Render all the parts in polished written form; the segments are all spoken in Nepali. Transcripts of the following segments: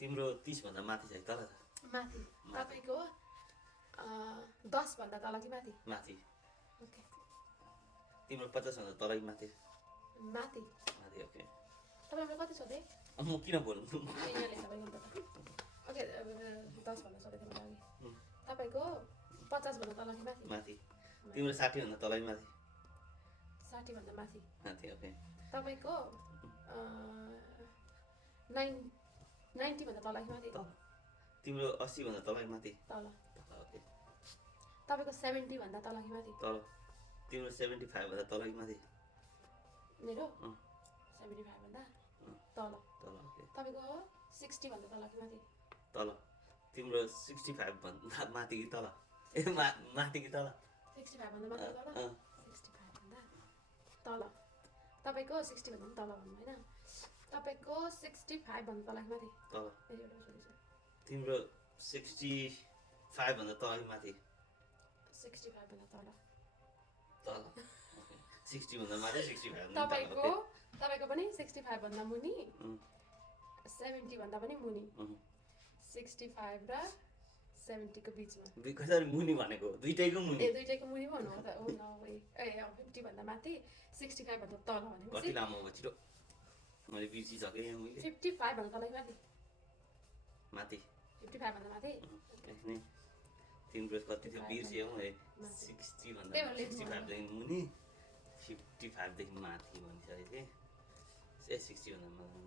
तिम्रो 30 भन्दा माथि छ तल छ माथि तपाईको 10 भन्दा तल कि माथि माथि ओके तिम्रो 50 भन्दा तल कि माथि माथि माथि ओके तपाईले कति सोधे म किन बोल्नु यहाँले तपाईको ओके 10 भन्दा सोधे तिम्रो लागि तपाईको 50 भन्दा तल कि माथि माथि तिम्रो 60 भन्दा तल कि माथि 60 भन्दा माथि माथि ओके तपाईको 90 भन्दा तल कि माथि तल तिम्रो 80 भन्दा तल कि माथि तल ओके तपाईको 70 भन्दा तल कि माथि तल तिम्रो 75 भन्दा तल कि माथि मेरो 75 भन्दा तल तल ओके तपाईको 60 भन्दा तल कि माथि तल तिम्रो 65 भन्दा माथि कि तल ए माथि कि तल 65 भन्दा माथि तल 65 भन्दा तल तपाईको 60 भन्दा तल भन्नु हैन तपाईको 65 भन्दा तल कि माथि तल फेरि एउटा सोधिछु तिम्रो 65 भन्दा तल कि माथि 65 भन्दा तल तल 60 भन्दा माथि 65 भन्दा तपाईको तपाईको पनि 65 भन्दा मुनि 70 भन्दा पनि मुनि 65 र 70 को बीचमा कसरी मुनि भनेको दुईटैको मुनि ए दुईटैको मुनि भन्नु हो त हो न ए 50 भन्दा माथि 65 भन्दा तल भनेको कति लामो हो छिटो मैले बिर्सिसकेँ मैले 55 भन्दा तल कि माथि माथि 55 भन्दा माथि नि तिम्रो कति थियो बिर्सियो है 60 भन्दा 65 देखि मुनि 55 देखि माथि भनिसकेको थिएँ ए 60 भन्दा माथि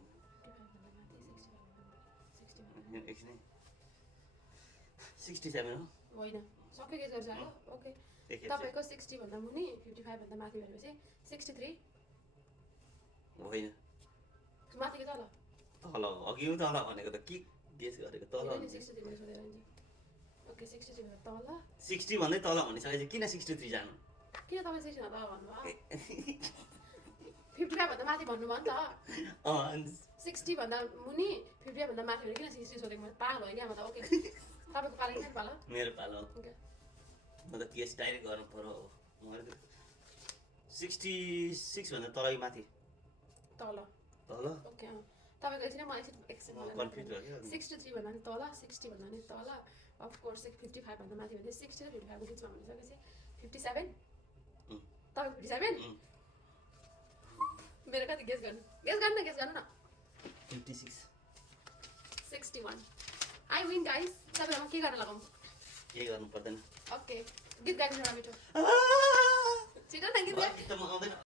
67 हो होइन सबै गेस गर्छ ओके तपाईको 60 भन्दा मुनि 55 भन्दा माथि भनेपछि 63 होइन माथि कि तल तल अघि तल भनेको त के गेस गरेको तल 63 मैले सोधेर नि ओके 63 भन्दा तल 60 भन्दै तल भनिसकेपछि किन 63 जानु किन तपाईँ 60 भन्दा तल भन्नुभयो 55 भन्दा माथि भन्नुभयो नि त 60 भन्दा मुनि 55 भन्दा माथि भने किन 60 सोधेको मैले पागल भयो क्या म त ओके तपाईको पालो कि पालो मेरो पालो ओके म त केस डाइरेक्ट गर्नु पर्यो मैले 66 भन्दा तल कि माथि तल तल ओके तपाईको एकछिन म एकछिन कन्फ्युज भयो 63 भन्दा नि तल 60 भन्दा नि तल अफ कोर्स 55 भन्दा माथि भने 60 र 55 को बिचमा भनिसकेपछि 57 तपाईको 57 मेरो कति गेस गर्नु न 56 61 आई विन गाइस तपाईहरुमा के गर्न लगाउँ के गर्नु पर्दैन ओके गीत गाइदिनु एउटा मिठो छिटो न गीत गा गीत त म आउँदैन